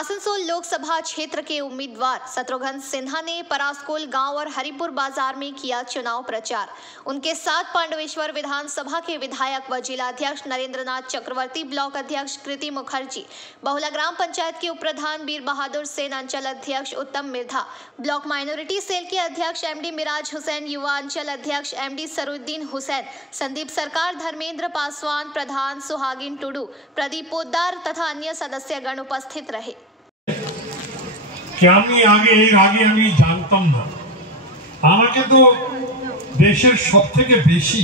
आसनसोल लोकसभा क्षेत्र के उम्मीदवार शत्रुघ्न सिन्हा ने परासकोल गांव और हरिपुर बाजार में किया चुनाव प्रचार। उनके साथ पांडवेश्वर विधानसभा के विधायक व जिलाध्यक्ष नरेंद्रनाथ चक्रवर्ती, ब्लॉक अध्यक्ष कृति मुखर्जी, बहुला ग्राम पंचायत के उपप्रधान बीर बहादुर सेन, अंचल अध्यक्ष उत्तम मिर्धा, ब्लॉक माइनॉरिटी सेल के अध्यक्ष एमडी मिराज हुसैन, युवा अंचल अध्यक्ष एमडी सरुद्दीन हुसैन, संदीप सरकार, धर्मेंद्र पासवान, प्रधान सुहागिन टुडू, प्रदीप पोद्दार तथा अन्य सदस्यगण उपस्थित रहे। আমি আগে আমি জানতাম না, আমাকে তো দেশের সবথেকে বেশি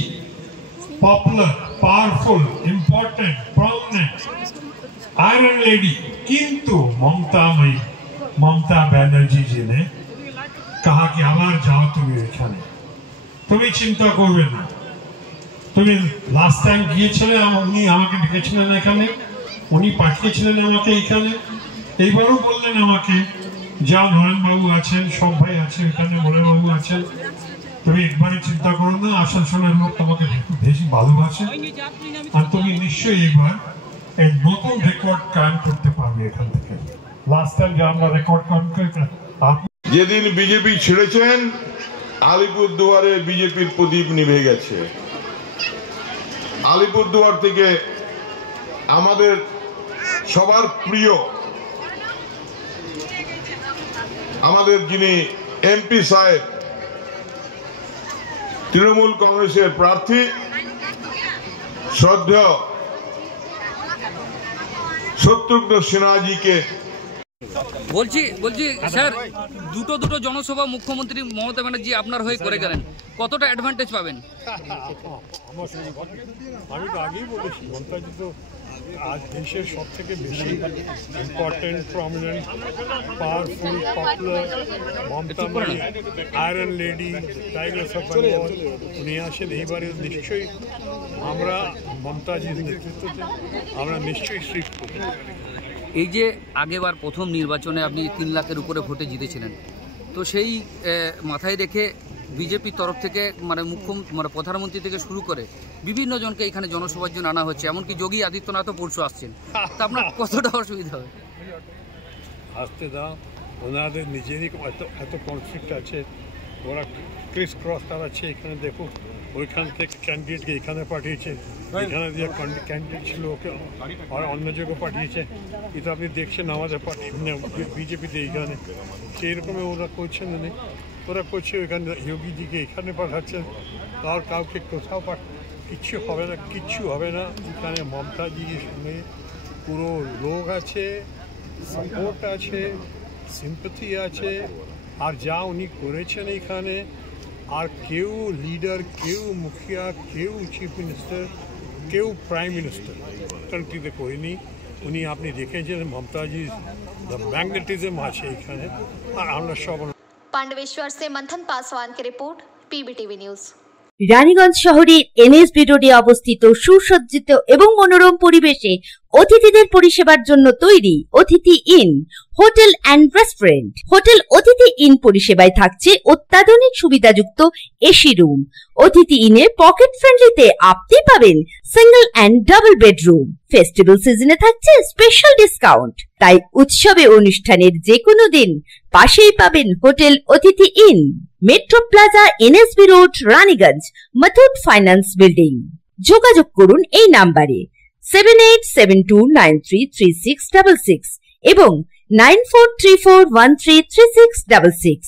popular, powerful, important, prominent iron lady किंतु ममता बनर्जी जी ने कहा कि आबार जाओ तुम्हें एखाने, तुम्हें चिंता करबे ना, तुम्हें लास्ट टाइम गिয়েছিলে উনি আমাকে ডেকেছিলেন এখানে, উনি পাঠিয়েছিলেন আমাকে এখানে, এইবারও বললেন আমাকে যাও, নরেন বাবু আছেন, সব ভাই আছে এখানে, মোরে বাবু আছেন, তুমি একবারে চিন্তা করো না, আসানসোলের লোক তোমাকে বেশি ভালোবাসে আর তুমি নিশ্চয়ই এবার एक নতুন রেকর্ড কায়েম করতে পারবে এখান থেকে। লাস্ট টাইম যে আমরা রেকর্ড কায়েম করেছিলাম, যেদিন বিজেপি ছেড়েছেন আলিপুরদুয়ারে বিজেপির প্রদীপ নিভে গেছে। আলিপুরদুয়ার থেকে আমাদের সবার প্রিয় আমাদের যিনি এমপি সাহেব, তৃণমূল কংগ্রেসের প্রার্থী শ্রদ্ধেয় শত্রুঘ্ন সিনহা জিকে বলছি স্যার, দুটো জনসভা মুখ্যমন্ত্রী মমতা ব্যানার্জি আপনার হয়ে করে গেলেন, কতটা অ্যাডভান্টেজ পাবেন? আমি তো আগেই বলেছি, মমতাজি তো আজ দেশের সব থেকে বেশি important, prominent, powerful, popular Mamata মানে iron lady, tiger of Bengal, উনি আসেন। এইবারে নিশ্চয়ই আমরা মমতাজির নেতৃত্বে আমরা নিশ্চয়ই শিফট করব। এই যে আগেবার প্রথম নির্বাচনে আপনি 3 লাখের উপরে ভোটে জিতেছিলেন, তো সেই মাথায় রেখে বিজেপির তরফ থেকে মানে প্রধানমন্ত্রী থেকে শুরু করে বিভিন্ন জনকে এখানে জনসভার জন্য আনা হচ্ছে, এমনকি যোগী আদিত্যনাথও পরশু আসছেন, তা আপনার কতটা অসুবিধা হবে? আসতে দাও, ওনাদের নিজেরই এত কনফ্লিক্ট আছে, ওরা ক্রিস ক্রস করাচ্ছে। এখানে দেখো, ওইখান থেকে ক্যান্ডিডেটকে এখানে পাঠিয়েছে, এখানে দিয়ে ক্যান্ডিডেট ছিল ওকে আর অন্য জায়গায় পাঠিয়েছে। এটা আপনি দেখছেন আমাদের পার্টি বিজেপিতে এইখানে সেইরকমই ওরা করছেন না, ওরা করছে ওইখানে যোগীজিকে এখানে পাঠাচ্ছেন, আর কাউকে কোথাও কিচ্ছু হবে না। এখানে মমতাজির সঙ্গে পুরো লোক আছে, সাপোর্ট আছে, সিম্পাথি আছে, আর যা উনি করেছেন এখানে, আর কেউ লিডার, কেউ মুখিয়া, কেউ চিফ মিনিস্টার, কেউ প্রাইম মিনিস্টার কান্ট্রিতে করেনি। উনি আপনি দেখেছেন মমতাজির ম্যাগনেটিজম আছে এখানে, আর আমরা সব। पांडवेश्वर से मंथन पासवान की रिपोर्ट, पीबीटीवी न्यूज। রানীগঞ্জ শহরের এনএসবি রোডে অবস্থিত সুসজ্জিত এবং মনোরম পরিবেশে অতিথিদের পরিষেবার জন্য তৈরি অতিথি in hotel and restaurant. Hotel অতিথি ইন পরিষেবায় থাকছে অত্যাধুনিক সুবিধাযুক্ত এসি রুম। অতিথি ইনে পকেট ফ্রেন্ডলিতে আপনি পাবেন single and double bedroom. Festival সিজনে থাকছে স্পেশাল ডিসকাউন্ট, তাই উৎসবে অনুষ্ঠানের যে কোনো দিন পাশেই পাবেন হোটেল অতিথি in, metro plaza, NSB road, Raniganj, Muthoot finance building. যোগাযোগ করুন এই নাম্বারে 7872933666 এবং 9434133666।